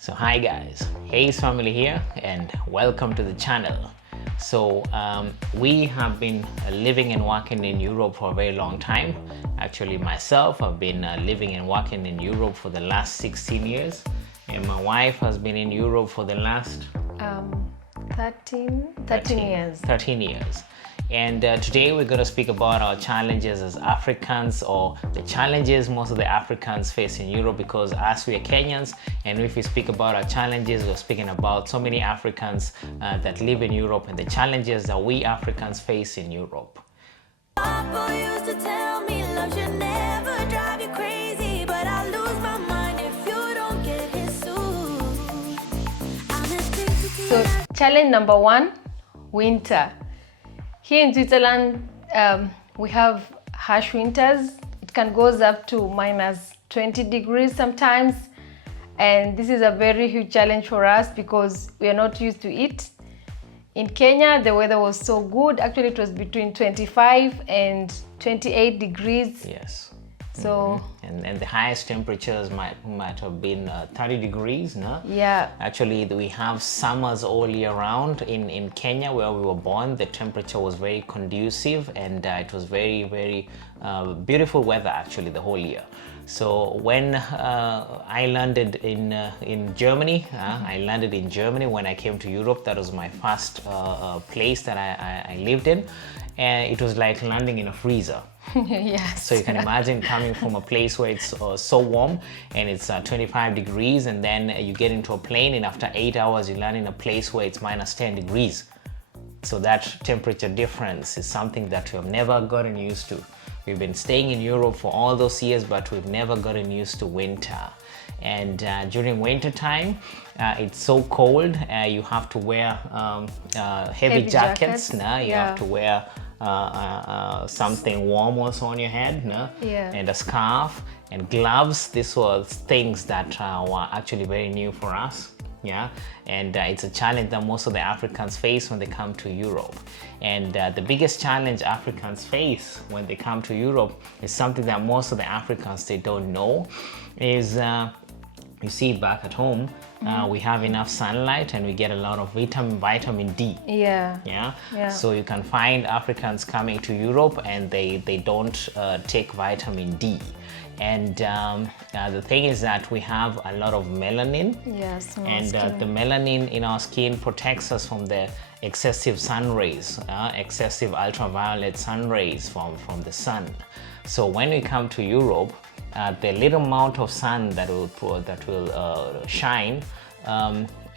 So hi guys, Hayes family here and welcome to the channel. So we have been living and working in Europe for a very long time. Actually myself, I've been living and working in Europe for the last 16 years and my wife has been in Europe for the last 13 years. 13 years. And today we're going to speak about our challenges as Africans, or the challenges most of the Africans face in Europe, because as we are Kenyans, and if we speak about our challenges, we're speaking about so many Africans that live in Europe and the challenges that we Africans face in Europe. Papa used to tell me love should never drive you crazy, but I lose my mind if you don't get it soon. I'm addicted to So challenge number 1, winter. Here in Switzerland, we have harsh winters. It can go up to minus 20 degrees sometimes. And this is a very huge challenge for us because we are not used to it. In Kenya, the weather was so good. Actually, it was between 25 and 28 degrees. Yes. So and the highest temperatures might have been 30 degrees, no? yeah, Actually, we have summers all year round in Kenya where we were born. The temperature was very conducive and it was very beautiful weather actually the whole year. So when I landed in Germany, I landed in Germany when I came to Europe. That was my first place that I lived in, and it was like landing in a freezer. yes. So you can imagine coming from a place where it's so warm and it's 25 degrees, and then you get into a plane and after 8 hours you land in a place where it's minus 10 degrees. So that temperature difference is something that we have never gotten used to. We've been staying in Europe for all those years, but we've never gotten used to winter. And during winter time, it's so cold, you have to wear heavy jackets. Nah? You have to wear something warm also on your head, no? Yeah. And a scarf and gloves. These were things that were actually very new for us. Yeah, and it's a challenge that most of the Africans face when they come to Europe. And the biggest challenge Africans face when they come to Europe is something that most of the Africans, they don't know, is you see it back at home. We have enough sunlight and we get a lot of vitamin D. Yeah. So you can find Africans coming to Europe and they don't take vitamin D. And the thing is that we have a lot of melanin. Yes. And the melanin in our skin protects us from the excessive sun rays, excessive ultraviolet sun rays from the sun. So when we come to Europe, the little amount of sun that will shine,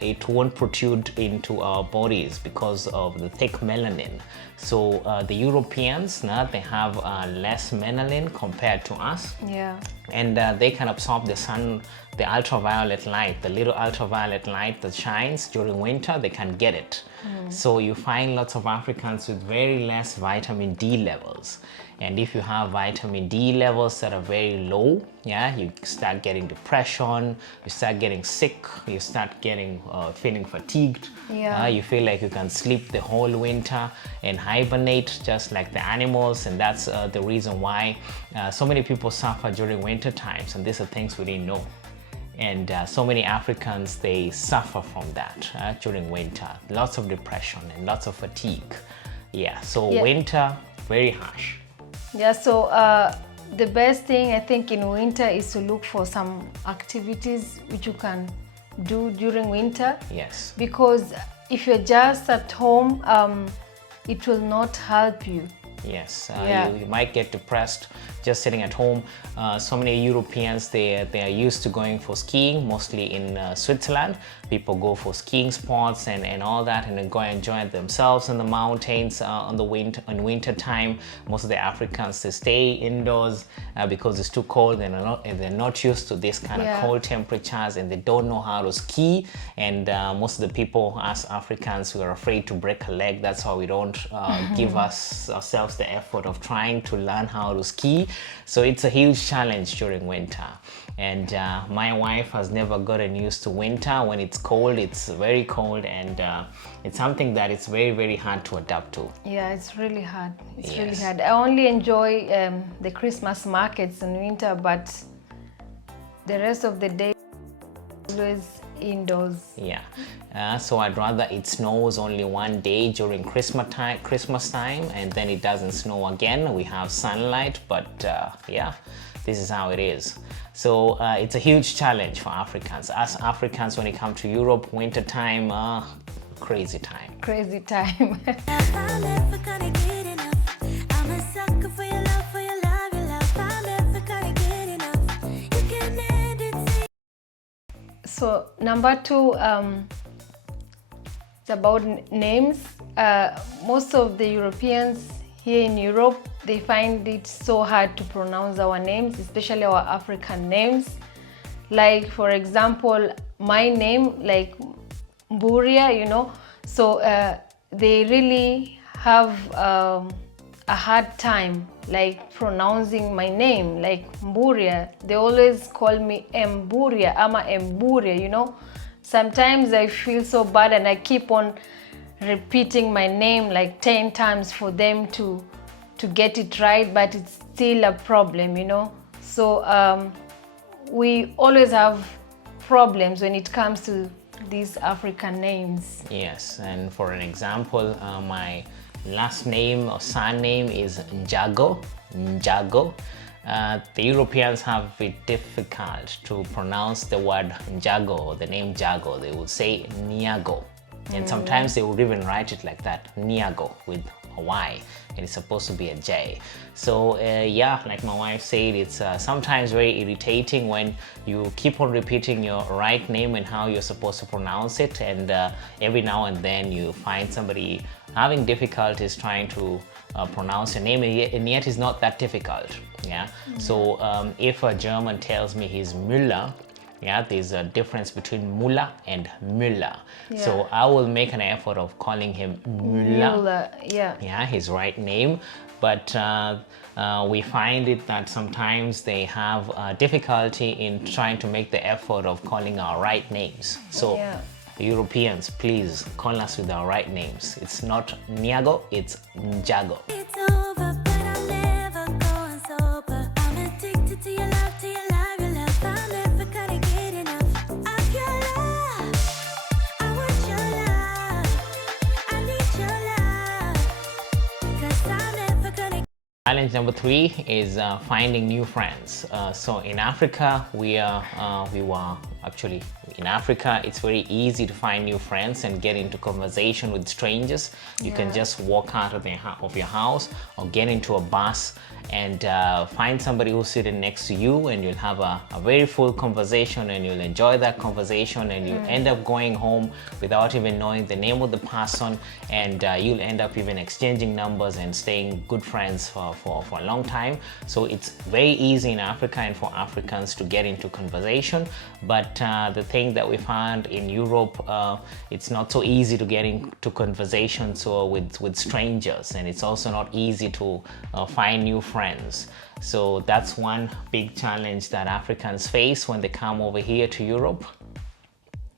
it won't protrude into our bodies because of the thick melanin. So the Europeans, they have less melanin compared to us. Yeah. And they can absorb the sun, the ultraviolet light, the little ultraviolet light that shines during winter, they can get it. So you find lots of Africans with very less vitamin D levels. And if you have vitamin D levels that are very low, yeah, you start getting depression, you start getting sick, you start getting feeling fatigued. Yeah. You feel like you can sleep the whole winter and hibernate just like the animals, and that's the reason why so many people suffer during winter times, and these are things we didn't know. And so many Africans, they suffer from that during winter. Lots of depression and lots of fatigue. Yeah, so winter, very harsh. Yeah, so the best thing I think in winter is to look for some activities which you can do during winter. Yes. Because if you're just at home, it will not help you. Yes, Yeah. you might get depressed just sitting at home. So many Europeans, they are used to going for skiing, mostly in Switzerland. People go for skiing spots and all that, and they go and enjoy themselves in the mountains in winter time. Most of the Africans, they stay indoors because it's too cold, and they're not used to this kind of cold temperatures, and they don't know how to ski. And most of the people, as Africans, we are afraid to break a leg. That's why we don't give ourselves the effort of trying to learn how to ski. So it's a huge challenge during winter. And my wife has never gotten used to winter. When it's cold, it's very cold, and it's something that it's very hard to adapt to. Yeah, it's really hard. It's really Yes. hard. I only enjoy the Christmas markets in winter, but the rest of the day always indoors. Yeah, so I'd rather it snows only one day during Christmas time, and then it doesn't snow again. We have sunlight, but yeah, this is how it is. So it's a huge challenge for Africans. Us Africans, when it comes to Europe, winter time, crazy time. Crazy time. I'm never gonna get enough. I'm a sucker for your love, for your love, your love. I'm never gonna get enough. You can end it. So number 2, it's about names. Most of the Europeans here in Europe, they find it so hard to pronounce our names, especially our African names. Like for example, my name, like Mburia, you know, so they really have a hard time like pronouncing my name, like Mburia. They always call me Mburia, ama Mburia, you know. Sometimes I feel so bad and I keep on repeating my name like 10 times for them to get it right, but it's still a problem, you know. So we always have problems when it comes to these African names. Yes, and for an example, my last name or surname is Njago. Njago. The Europeans have it difficult to pronounce the word Njago or the name Jago. They would say Niago, and sometimes they would even write it like that, Niago, with a Y, and it's supposed to be a J. So yeah, like my wife said, it's sometimes very irritating when you keep on repeating your right name and how you're supposed to pronounce it, and every now and then you find somebody having difficulties trying to pronounce your name, and yet it's not that difficult. Yeah. So if a German tells me he's Müller, yeah, there's a difference between Müller and Müller. Yeah. So I will make an effort of calling him Müller. Yeah. Yeah, his right name. But we find it that sometimes they have difficulty in trying to make the effort of calling our right names. So Yeah. Europeans, please call us with our right names. It's not Niago, it's Njago. It's over, but I'm never going sober. I'm addicted to your love, to your love, your love. I'm never gonna get enough of your love. I want your love. I need your love. 'Cause I'm never gonna. Challenge number 3 is finding new friends. So in Africa, we were actually in Africa, it's very easy to find new friends and get into conversation with strangers. You can just walk out of your house or get into a bus and find somebody who's sitting next to you, and you'll have a very full conversation, and you'll enjoy that conversation, and you end up going home without even knowing the name of the person, and you'll end up even exchanging numbers and staying good friends for a long time. So it's very easy in Africa and for Africans to get into conversation, but the thing that we found in Europe, it's not so easy to get into conversations with strangers, and it's also not easy to find new friends. So that's one big challenge that Africans face when they come over here to Europe.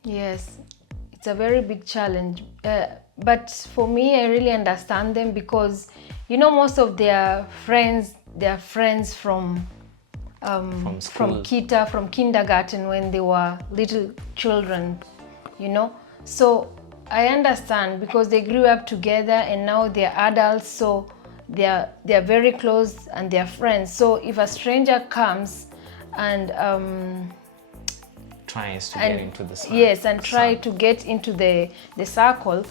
Yes, it's a very big challenge. But for me, I really understand them because, you know, most of their friends, they're friends from kindergarten when they were little children, you know. So I understand because they grew up together and now they're adults, so they're very close and they're friends. So if a stranger comes and Tries to get into the circle. yes, and try to get into the circle,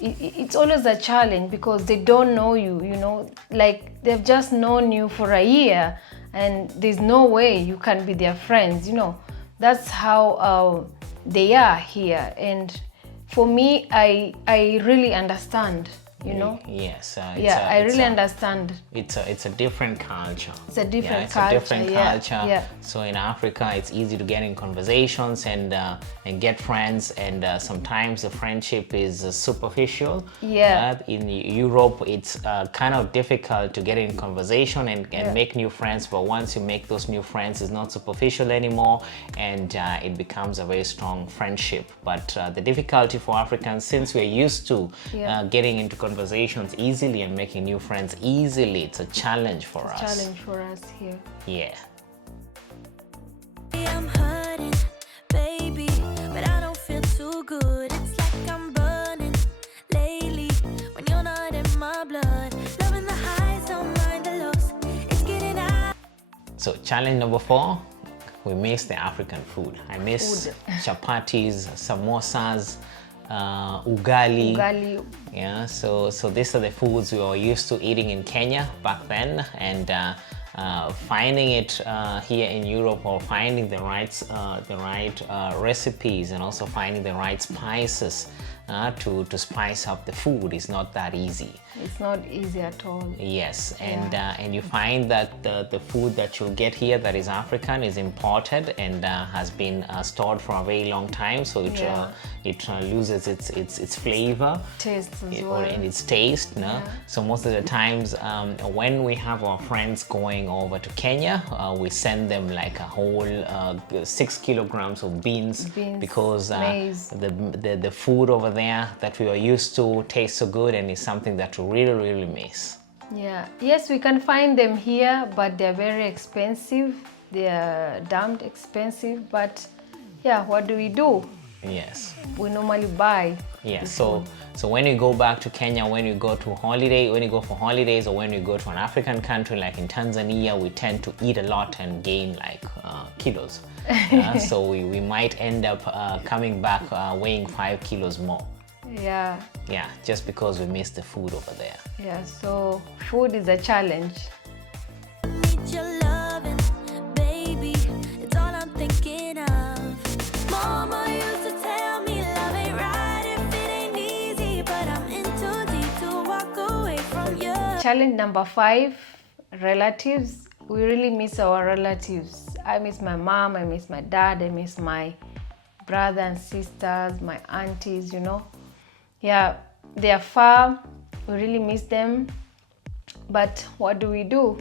it's always a challenge because they don't know you, you know, like they've just known you for a year and there's no way you can be their friends, you know. That's how they are here, and for me, I really understand, you know. Yes. I really understand. It's a different culture. It's a different A culture. different culture. Yeah. So in Africa, it's easy to get in conversations and get friends, and sometimes the friendship is superficial. Yeah. In Europe, it's kind of difficult to get in conversation and make new friends. But once you make those new friends, it's not superficial anymore, and it becomes a very strong friendship. But the difficulty for Africans, since we're used to getting into conversations easily and making new friends easily, it's a challenge for us. Challenge for us here. Yeah. I'm hurting, baby, but I don't too good. It's like I'm burning lately when you're not in my blood. Loving the highs, don't mind the lows. It's getting out. So challenge number 4, we miss the African food. I miss chapatis, samosas, ugali. Ugali. Yeah, so these are the foods we were used to eating in Kenya back then, and finding it here in Europe, or finding the right recipes, and also finding the right spices to spice up the food is not that easy. It's not easy at all. Yes, and you find that the food that you'll get here that is African is imported and has been stored for a very long time, so it loses its flavor, Taste as well. and its taste. No? So most of the times when we have our friends going over to Kenya, we send them like a whole 6 kilograms of beans because maize. the food over there that we are used to tastes so good, and is something that we really miss. Yeah. Yes, we can find them here, but they're very expensive. They're damned expensive. But yeah, what do we do? Yes. We normally buy. Yeah. So when you go back to Kenya, when you go for holidays, or when you go to an African country like in Tanzania, we tend to eat a lot and gain like kilos. So we might end up coming back weighing 5 kilos more. Yeah. Yeah, just because we miss the food over there. Yeah. So food is a challenge. Need your loving, baby. It's all I'm thinking of. Mama used to tell me love ain't right if it ain't easy, but I'm in too deep to walk away from you. Challenge number 5, relatives. We really miss our relatives. I miss my mom, I miss my dad, I miss my brother and sisters, my aunties, you know. Yeah, they are far. We really miss them. But what do we do?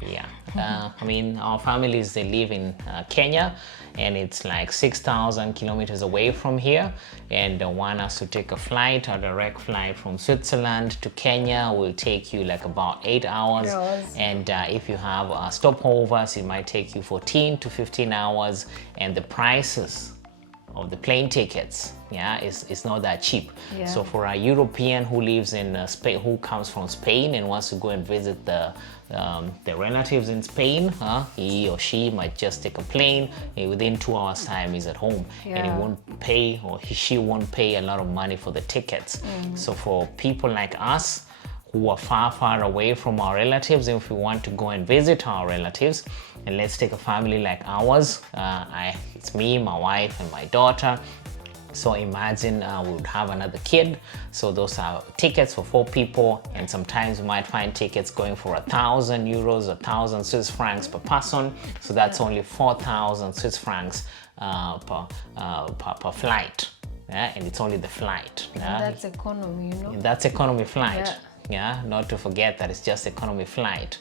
Yeah, I mean, our families, they live in Kenya, and it's like 6,000 kilometers away from here, and want us to take a flight, a direct flight from Switzerland to Kenya will take you like about 8 hours. And if you have stopovers, it might take you 14 to 15 hours, and the prices of the plane tickets, is not that cheap. Yeah. So for a European who lives in Spain, who comes from Spain and wants to go and visit the relatives in Spain, he or she might just take a plane, and within 2 hours time he's at home, and he won't pay, or she won't pay a lot of money for the tickets. So for people like us who are far away from our relatives, if we want to go and visit our relatives, and let's take a family like ours, it's me, my wife, and my daughter. So imagine we would have another kid. So those are tickets for 4 people, and sometimes you might find tickets going for 1,000 euros, 1,000 Swiss francs per person. So that's only 4,000 Swiss francs per flight. And it's only the flight. That's economy, you know. That's economy flight. Not to forget that it's just economy flight.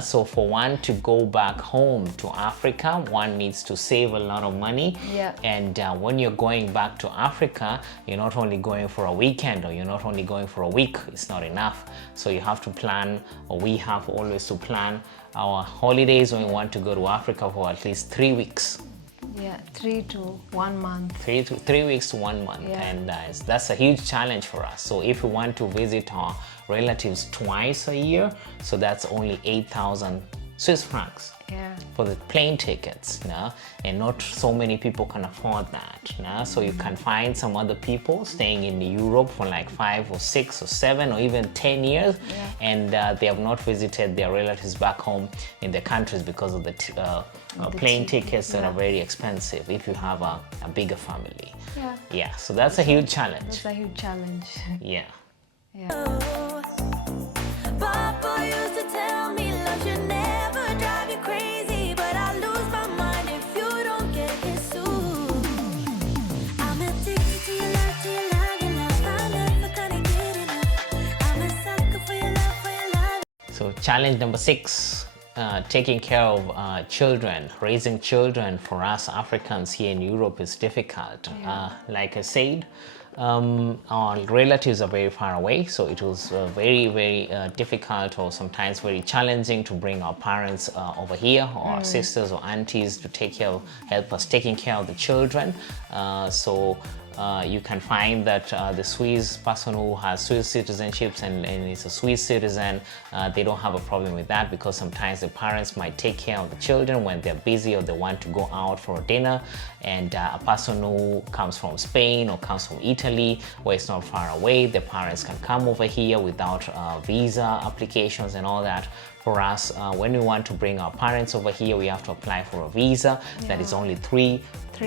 So for one to go back home to Africa, one needs to save a lot of money. And when you're going back to Africa, you're not only going for a weekend, or you're not only going for a week. It's not enough. So you have to plan, or we have always to plan our holidays when we want to go to Africa for at least 3 weeks. 3 to 1 month. 3 weeks to 1 month, and that's a huge challenge for us. So if we want to visit our relatives twice a year, so that's only 8,000 Swiss francs for the plane tickets, and not so many people can afford that. So you can find some other people staying in Europe for like 5 or 6 or 7 or even 10 years, and they have not visited their relatives back home in their countries because of the plane tickets that are very expensive if you have a bigger family. So that's a huge challenge. That's a huge challenge. Papa used to tell me love should never drive you crazy, but I lose my mind if you don't get it soon. I'm addicted to your love, to your love, your love. I'm never gonna get enough. I'm a sucker for your love, for your love. So challenge number 6, taking care of children, raising children for us Africans here in Europe is difficult. Like I said, Our relatives are very far away, so it was very difficult, or sometimes very challenging, to bring our parents over here, or our sisters or aunties, to help us taking care of the children. You can find that the Swiss person who has Swiss citizenships and is a Swiss citizen, they don't have a problem with that, because sometimes the parents might take care of the children when they're busy or they want to go out for dinner. And a person who comes from Spain or comes from Italy, where it's not far away, the parents can come over here without visa applications and all that. For us, when we want to bring our parents over here, we have to apply for a visa that is only three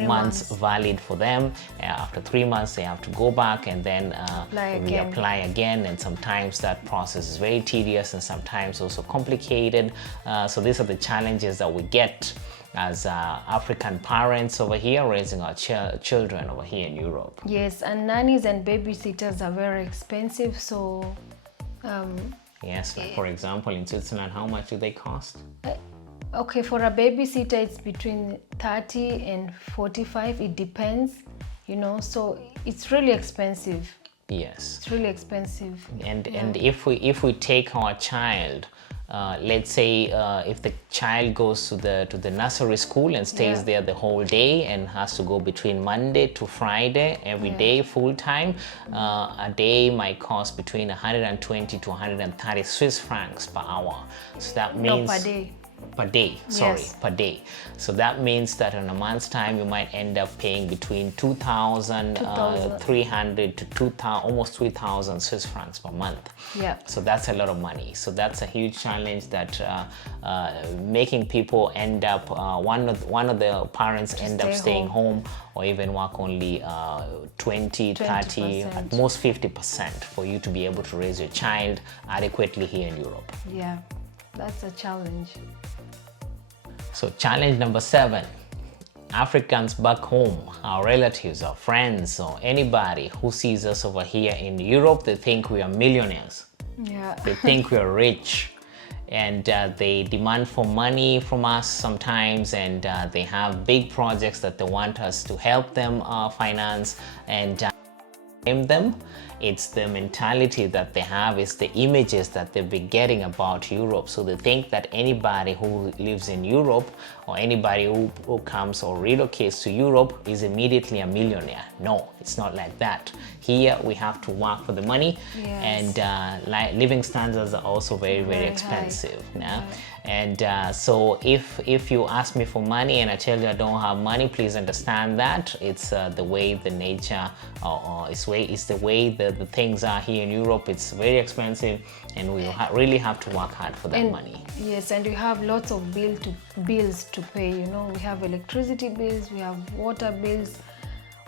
months valid for them. After 3 months, they have to go back and then reapply again. And sometimes that process is very tedious and sometimes also complicated. So these are the challenges that we get as African parents over here, raising our children over here in Europe. Yes, and nannies and babysitters are very expensive, so yes, like for example, in Switzerland, how much do they cost? Okay, for a babysitter, it's between 30 and 45. It depends, so it's really expensive. Yes. It's really expensive. And if we take our child, let's say if the child goes to the nursery school and stays there the whole day and has to go between Monday to Friday every day full time, a day might cost between 120 to 130 Swiss francs per hour. So that means per day. Per day, per day. So that means that in a month's time, you might end up paying between 2,300 to 2,000, almost 3,000 Swiss francs per month. Yeah. So that's a lot of money. So that's a huge challenge that making people end up, one of the parents end up staying home or even work only 20, 30, at most 50% for you to be able to raise your child adequately here in Europe. Yeah, that's a challenge. So challenge number 7, Africans back home, our relatives, our friends, or anybody who sees us over here in Europe, they think we are millionaires. Yeah. They think we are rich, and they demand for money from us sometimes, and they have big projects that they want us to help them finance and name them. It's the mentality that they have, it's the images that they've been getting about Europe. So they think that anybody who lives in Europe or anybody who comes or relocates to Europe is immediately a millionaire. No, it's not like that. Here we have to work for the money, and living standards are also very expensive. Yeah? And so if you ask me for money and I tell you I don't have money, please understand that it's the way the nature it's the way the things are here in Europe. It's very expensive, and we really have to work hard for that money. Yes, and we have lots of bills to pay. We have electricity bills, we have water bills,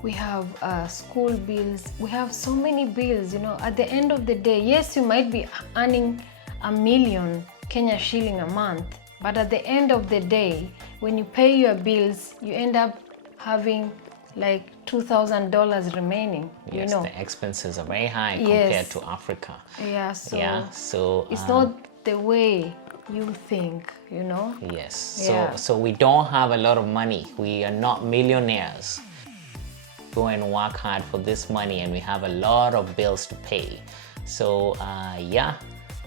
we have school bills, we have so many bills. At the end of the day, yes, you might be earning $1 million Kenya shilling a month, but at the end of the day, when you pay your bills, you end up having like $2,000 remaining. Yes, the expenses are very high compared to Africa. So it's not the way you think, Yes, so we don't have a lot of money. We are not millionaires. Go and work hard for this money, and we have a lot of bills to pay. So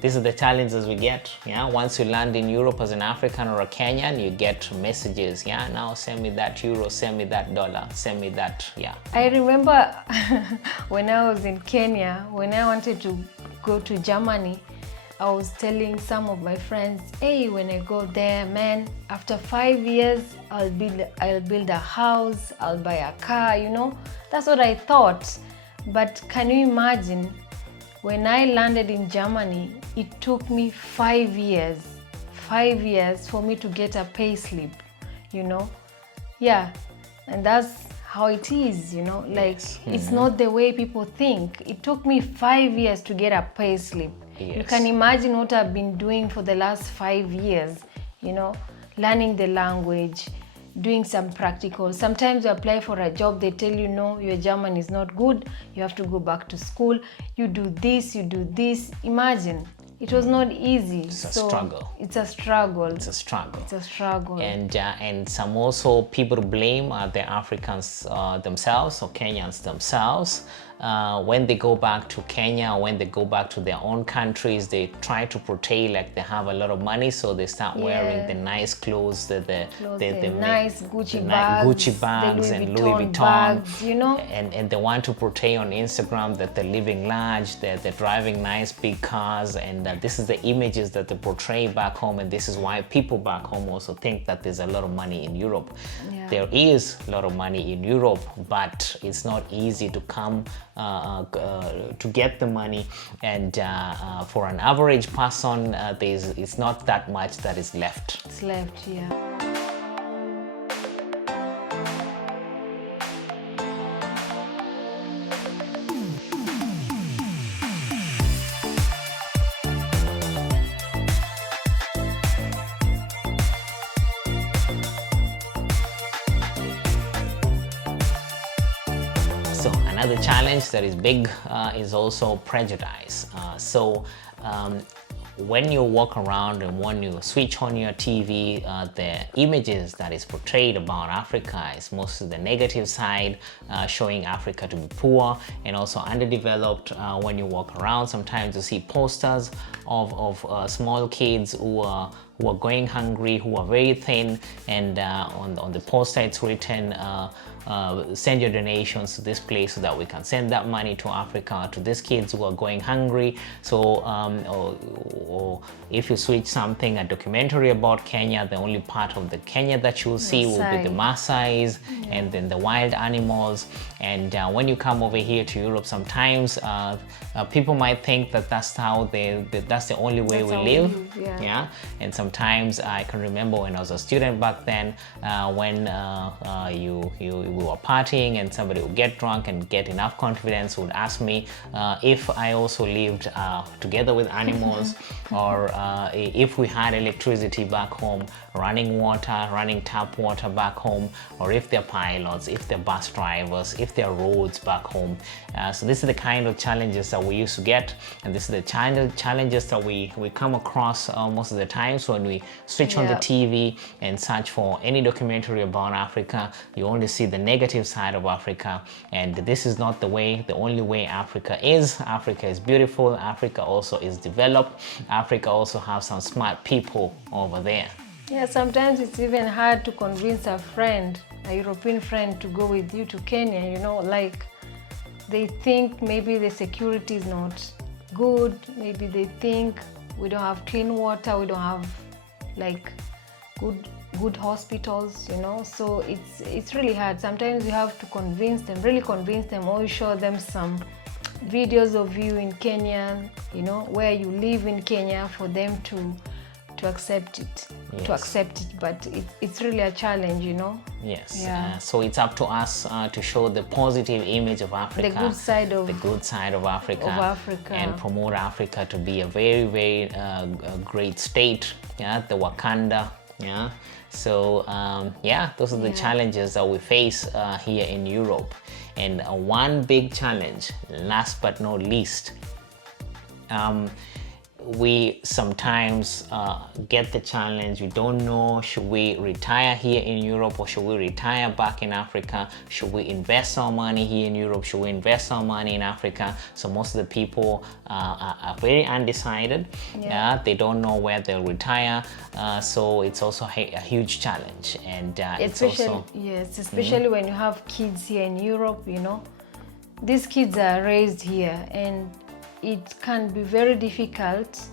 these are the challenges we get. Once you land in Europe as an African or a Kenyan, you get messages. Now send me that euro, send me that dollar, send me that. I remember when I was in Kenya, when I wanted to go to Germany, I was telling some of my friends, hey, when I go there, man, after 5 years, I'll build a house, I'll buy a car, That's what I thought. But can you imagine? When I landed in Germany, it took me 5 years for me to get a pay slip, and that's how it is, It's not the way people think. It took me 5 years to get a pay slip. You can imagine what I've been doing for the last 5 years, learning the language, doing some practical. Sometimes you apply for a job, they tell you, no, your German is not good, you have to go back to school, you do this. Imagine, it was not easy. It's a struggle. It's a struggle. And some also people blame the Africans themselves or Kenyans themselves. when they go back to Kenya, when they go back to their own countries, they try to portray like they have a lot of money, so they start wearing the nice clothes, the nice Gucci bags the and Louis Vuitton bags, you know. And they want to portray on Instagram that they're living large, they're driving nice big cars, and this is the images that they portray back home, and this is why people back home also think that there's a lot of money in Europe. Yeah. There is a lot of money in Europe, but it's not easy to come to get the money, and for an average person, it's not that much that is left. It's left, yeah. So another challenge that is big is also prejudice. When you walk around and when you switch on your TV, the images that is portrayed about Africa is mostly the negative side, showing Africa to be poor and also underdeveloped. When you walk around, sometimes you see posters of small kids who are going hungry, who are very thin, and on the poster it's written, send your donations to this place so that we can send that money to Africa, to these kids who are going hungry. So or if you switch something, a documentary about Kenya, the only part of the Kenya that you'll see will be the Maasais and then the wild animals. And when you come over here to Europe, sometimes people might think that that's the only way we live. Yeah. And sometimes I can remember when I was a student back then, when we were partying and somebody would get drunk and get enough confidence, would ask me if I also lived together with animals, or if we had electricity back home, running water, running tap water back home, or if they're pilots, if they're bus drivers, if they're roads back home. So this is the kind of challenges that we used to get, and this is the challenges that we come across most of the times when we switch on the TV and search for any documentary about Africa. You only see the negative side of Africa, and this is not the only way Africa is. Africa is beautiful. Africa also is developed. Africa also has some smart people over there. Yeah, sometimes it's even hard to convince a friend, a European friend, to go with you to Kenya, you know, like they think maybe the security is not good, maybe they think we don't have clean water, we don't have like good hospitals, you know, so it's really hard. Sometimes you have to really convince them, or you show them some videos of you in Kenya, you know, where you live in Kenya, for them to accept it. But it's really a challenge, you know. Yes. Yeah. So it's up to us to show the positive image of Africa, the good side of Africa, and promote Africa to be a very, very great state. Yeah, the Wakanda. Yeah. So those are the challenges that we face here in Europe. And one big challenge, last but not least, we sometimes get the challenge, we don't know, should we retire here in Europe or should we retire back in Africa? Should we invest our money here in Europe? Should we invest our money in Africa? So most of the people are very undecided. Yeah, they don't know where they'll retire. So it's also a huge challenge. And especially when you have kids here in Europe, you know, these kids are raised here, and it can be very difficult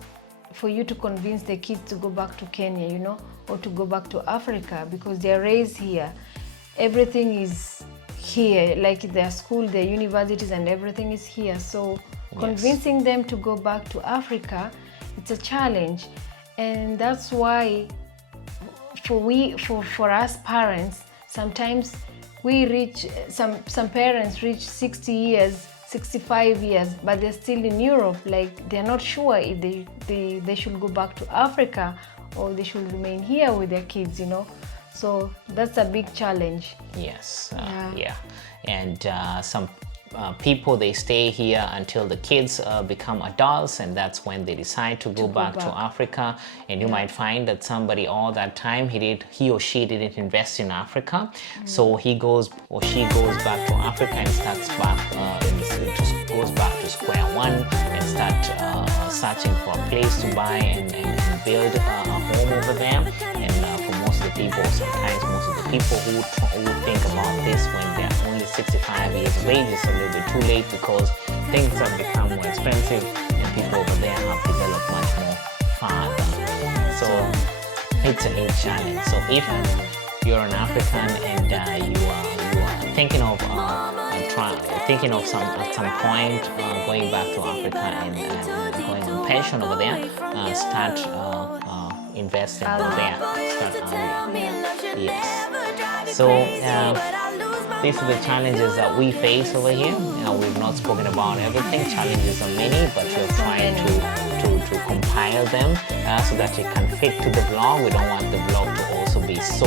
for you to convince the kids to go back to Kenya, you know, or to go back to Africa, because they're raised here. Everything is here, like their school, their universities, and everything is here. So convincing them to go back to Africa, it's a challenge. And that's why for us parents, sometimes we reach, some parents reach 60 years, 65 years, but they're still in Europe. Like they're not sure if they should go back to Africa or they should remain here with their kids, you know. So that's a big challenge. Yes, and people, they stay here until the kids become adults, and that's when they decide to go back to Africa. And you might find that somebody all that time he or she didn't invest in Africa, so he goes or she goes back to Africa and starts back goes back to square one and start searching for a place to buy and build a home over there. And for most of the people, sometimes most of the people who think about this when they're only 65 years of age, it's a little bit too late because things have become more expensive and people over there have developed much more farther. So it's a huge challenge. So if you're an African and you are thinking of at some point going back to Africa and going on pension over there, start investing over there. Start early. Yes. So these are the challenges that we face over here. We've not spoken about everything. Challenges are many, but we're trying to compile them so that it can fit to the vlog. We don't want the vlog to also be so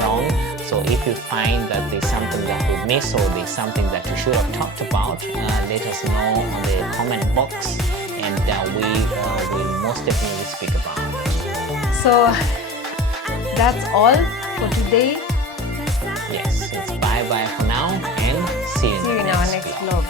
long. So if you find that there's something that we missed or there's something that you should have talked about, let us know on the comment box, and we will most definitely speak about it. So that's all for today. Yes, it's bye-bye for now, and see you See you in our next vlog.